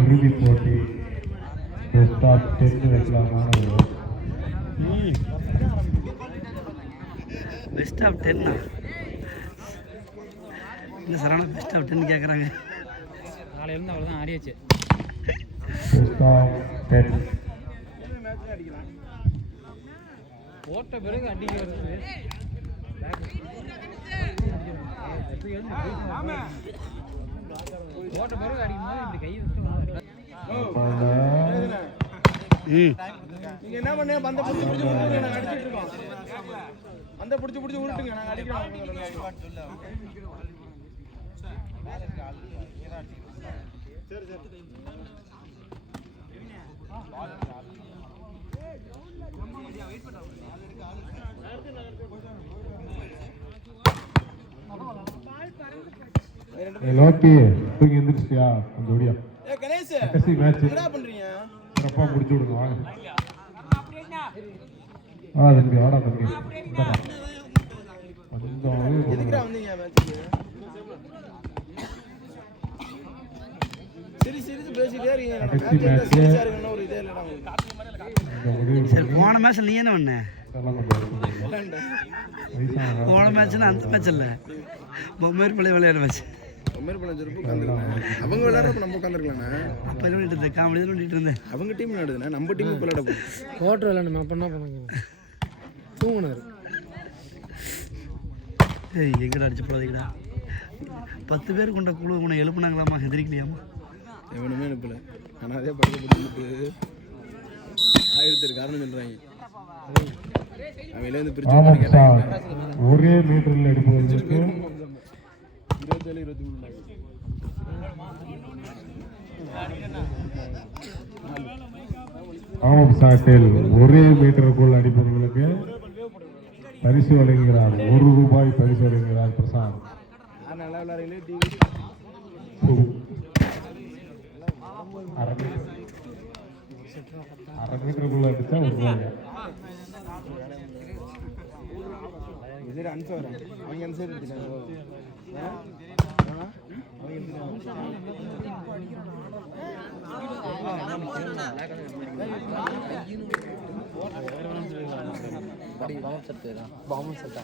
இறுதி போட்டி best of 10 வைக்கலாமான best of 10 இல்லை சரவணா பெஸ்ட் ஆஃப் 10 கேட்குறாங்க. நாளையிலேருந்து அவ்வளோதான் ஆடியாச்சு. பெஸ்ட் ஆஃப் 10 போட்ட பிறகு அடிக்கிறது போட்ட பிறகு அடிக்கும்போது இப்படி கை நீங்க என்ன பண்ண பந்த பிடிச்சி பிடிச்சி உருட்டுங்க, நாங்க அடிச்சிட்டு இருக்கோம். பந்த பிடிச்சி பிடிச்சி உருட்டுங்க, நாங்க அடிக்கிறோம். சரி சரி லோக்கி தூக்கி எந்திரிச்சியா அந்த ஒடியா கணேஷ் கடைசி மேட்ச் என்ன பண்றீங்க? சிறப்பா முடிச்சு விடுங்க வாங்க. தம்பி வாடா தம்பி எதுக்குடா வந்தீங்க மேட்ச்சுக்கு? சரி சரி பேசிட்டே இருக்கீங்க. மேட்ச் சீரியஸா இருக்கணும் ஒரு இதே இல்லடா உங்களுக்கு. சரி போன மேட்ச்ல நீ என்ன பண்ண? போன மேட்ச்னா அந்த மேட்ச் இல்ல பொம்மேர் பிள்ளை விளையாட மேட்ச். பொம்மேர் பிள்ளை ஜெருப்பு உட்கார்ந்துருக்காங்க. அவங்க விளையாடுறப்ப நம்ம உட்கார்ந்துருக்கலாம்ண்ணே. அப்போ என்ன பண்ணிட்டு இருந்தேன்? காமெடி தான் பண்ணிட்டு இருந்தேன். அவங்க டீம் விளையாடுதுண்ணே, நம்ம டீம் விளையாட போகுது. கோட்டர் விளையாடணும் அப்போ என்ன பண்ணுங்க தூங்குனாரு. ஏய் எங்கடா அடிச்சு போடாதீங்கடா. 10 பேர் கொண்ட குழு உன்னை எழுப்புனாங்களாமா? எதிரிக்கலையாமா? எவனுமே அனுப்பல. ஆனால் அதே படத்தை போட்டு ஆயிரத்தி காரணம் சொல்கிறாங்க. அவங்களே வந்து பிரிச்சு ஒரே மீட்டரில் எடுப்பதற்கு 27 23 சாட்டில் ஒரே மீட்டருக்குள் அடிப்பவர்களுக்கு பரிசு வழங்குகிறார். ₹1 பரிசு வழங்குகிறார் பிரசாந்த். நல்லா விளையாடுறீங்களே அரை மீட்டருக்குள்ள அடிச்சா ₹1. இது அன்சர் அவங்க அன்சர் எடுத்துட்டாங்க. பாம்பு செட்டா